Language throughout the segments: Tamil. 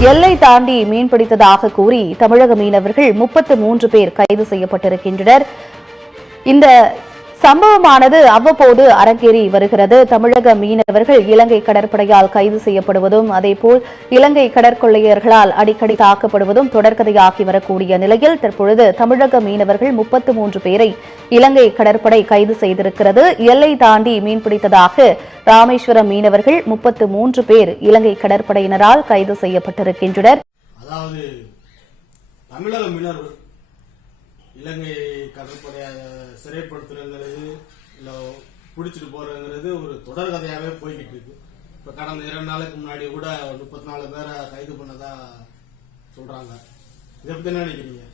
எல்லை தாண்டி மீன்பிடித்ததாக கூறி தமிழக மீனவர்கள் முப்பத்து மூன்று பேர் கைது செய்யப்பட்டிருக்கின்றனர். இந்த சம்பவமானது அவ்வப்போது அரங்கேறி வருகிறது. தமிழக மீனவர்கள் இலங்கை கடற்படையால் கைது செய்யப்படுவதும் அதேபோல் இலங்கை கடற்கொள்ளையர்களால் அடிக்கடி தாக்கப்படுவதும் தொடர்கதையாகி வரக்கூடிய நிலையில் தற்பொழுது தமிழக மீனவர்கள் முப்பத்து மூன்று பேரை இலங்கை கடற்படை கைது செய்திருக்கிறது. எல்லை தாண்டி மீன்பிடித்ததாக ராமேஸ்வரம் மீனவர்கள் முப்பத்து மூன்று பேர் இலங்கை கடற்படையினரால் கைது செய்யப்பட்டிருக்கின்றனர். அதாவது தமிழக மீனவர்கள் இலங்கை கடற்படையை சிறைப்படுத்துறங்கிறது இல்லை பிடிச்சிட்டு போறங்கிறது ஒரு தொடர் கதையாகவே போய்கிட்டு இருக்கு. இப்போ கடந்த இரண்டு நாளுக்கு முன்னாடி கூட முப்பத்தி நாலு பேரை கைது பண்ணதா சொல்றாங்க. இதை பத்தி என்ன நினைக்கிறீங்க?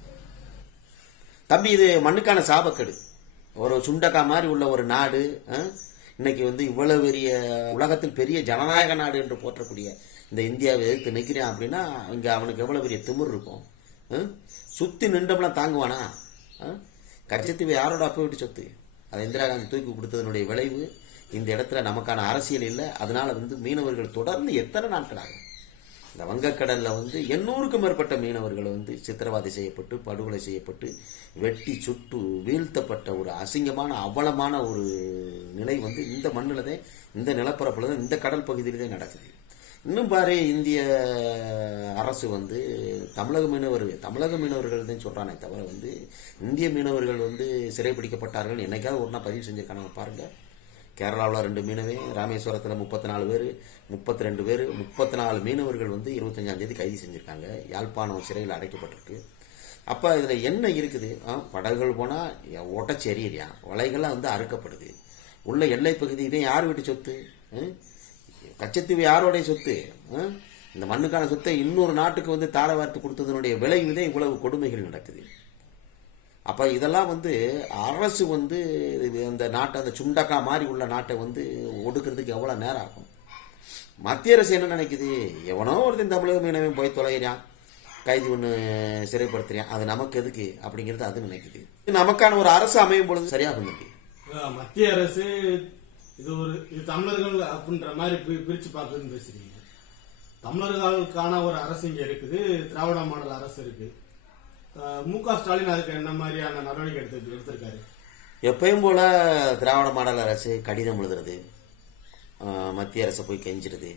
தம்பி இது மண்ணுக்கான சாபக்கேடு. ஒரு சுண்டக்கா மாதிரி உள்ள ஒரு நாடு இன்னைக்கு வந்து இவ்வளவு பெரிய உலகத்தில் பெரிய ஜனநாயக நாடு என்று போற்றக்கூடிய இந்த இந்தியாவை எதிர்த்து நிற்கிறேன் அப்படின்னா இங்கே அவனுக்கு எவ்வளோ பெரிய திமிர் இருக்கும். சுற்றி சுத்தி தாங்குவானா? கச்சத்தீவை யாரோட அப்போ விட்டு சொத்து? அதை இந்திரா காந்தி தூக்கி கொடுத்ததனுடைய விளைவு இந்த இடத்துல நமக்கான அரசியல் இல்லை. அதனால வந்து மீனவர்கள் தொடர்ந்து எத்தனை நாட்களாக? இந்த வங்கக்கடல்ல வந்து எண்ணூறுக்கும் மேற்பட்ட மீனவர்கள் வந்து சித்திரவாதை செய்யப்பட்டு படுகொலை செய்யப்பட்டு வெட்டி சுட்டு வீழ்த்தப்பட்ட ஒரு அசிங்கமான அவலமான ஒரு நிலை வந்து இந்த மண்ணில் தான் இந்த நிலப்பரப்புல தான் இந்த கடல் பகுதியில தான் நடக்குது. இன்னும் பாரு இந்திய அரசு வந்து தமிழக மீனவர்கள் தமிழக மீனவர்கள் தான் சொல்றானே தவிர வந்து இந்திய மீனவர்கள் வந்து சிறைப்பிடிக்கப்பட்டார்கள் என்னைக்காவது ஒன்றா பதிவு செஞ்சிருக்காங்க பாருங்க. கேரளாவில் ரெண்டு மீனவே ராமேஸ்வரத்தில் முப்பத்தி நாலு பேர் முப்பத்தி ரெண்டு பேர் முப்பத்தி நாலு மீனவர்கள் வந்து இருபத்தஞ்சாம் தேதி கைது செஞ்சிருக்காங்க. யாழ்ப்பாணம் சிறையில் அடைக்கப்பட்டிருக்கு. அப்போ இதில் என்ன இருக்குது? ஆ, படகுகள் போனால் ஓட்டச்சி வலைகள்லாம் வந்து அறுக்கப்படுது. உள்ள எல்லை பகுதி இதே யார் வீட்டு சொத்து? கச்சத்தீவு யாருடைய சொத்து? இந்த மண்ணுக்கான சொத்தை இன்னொரு நாட்டுக்கு வந்து தார வார்த்து கொடுத்ததனுடைய விளைவுதான் இவ்வளவு கொடுமைகள் நடக்குது. அப்ப இதெல்லாம் வந்து அரசு வந்து அந்த நாட்டை அந்த சுண்டக்கா மாதிரி உள்ள நாட்டை வந்து ஒடுக்கிறதுக்கு எவ்வளவு நேரம் ஆகும்? மத்திய அரசு என்ன நினைக்குது? எவனோ ஒருத்தன் தமிழக மீனவன் போய் தொலைகிறான். கைது ஒன்று சிறைப்படுத்துறான். அது நமக்கு எதுக்கு? அப்படிங்கிறது அது நினைக்குது. நமக்கான ஒரு அரசு அமையும் பொழுது சரியாக தம்பி மத்திய அரசு இது ஒரு இது தமிழர்கள் அப்படின்ற மாதிரி பிரிச்சு பார்க்குதுன்னு பேசுறீங்க. தமிழர்களுக்கான ஒரு அரசு இங்க இருக்குது திராவிட மாடல் அரசு இருக்கு மு க ஸ்டாலின் அதுக்கு என்ன மாதிரியான நடவடிக்கை எடுத்து எடுத்திருக்காரு? எப்பயும் போல திராவிட மாடல் அரசு கடிதம் எழுதுறது மத்திய அரசை போய் கெஞ்சிருது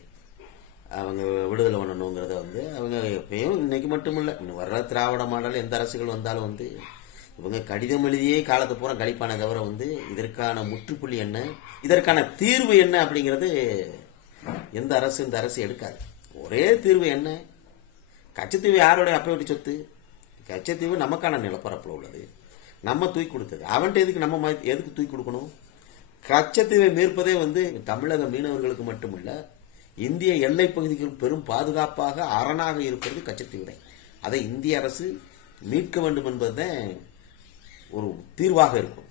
அவங்க விடுதலை பண்ணணுங்கிறத வந்து அவங்க எப்பயும் இன்னைக்கு மட்டும் இல்லை இன்னும் வர்ற திராவிட மாடல் எந்த அரசுகள் வந்தாலும் வந்து இவங்க கடிதம் எழுதியே காலத்தை பூரா கழிப்பான தவிர வந்து இதற்கான முற்றுப்புள்ளி என்ன இதற்கான தீர்வு என்ன அப்படிங்கிறது எந்த அரசு இந்த அரசு எடுக்காது. ஒரே தீர்வு என்ன கச்சத்தீவு யாருடைய அப்பை விட்டு சொத்து? கச்சத்தீவு நமக்கான நிலப்பரப்பில் உள்ளது. நம்ம தூக்கி கொடுத்தது. அவன்கிட்ட எதுக்கு நம்ம ம- எதுக்கு தூக்கி கொடுக்கணும்? கச்சத்தீவை மீட்பதே வந்து தமிழக மீனவர்களுக்கு மட்டுமல்ல இந்திய எல்லை பகுதிக்கு பெரும் பாதுகாப்பாக அரணாக இருப்பது கச்சத்தீவு தான் அதை இந்திய அரசு மீட்க வேண்டும் என்பதுதான் ஒரு தீர்வாக இருக்கும்.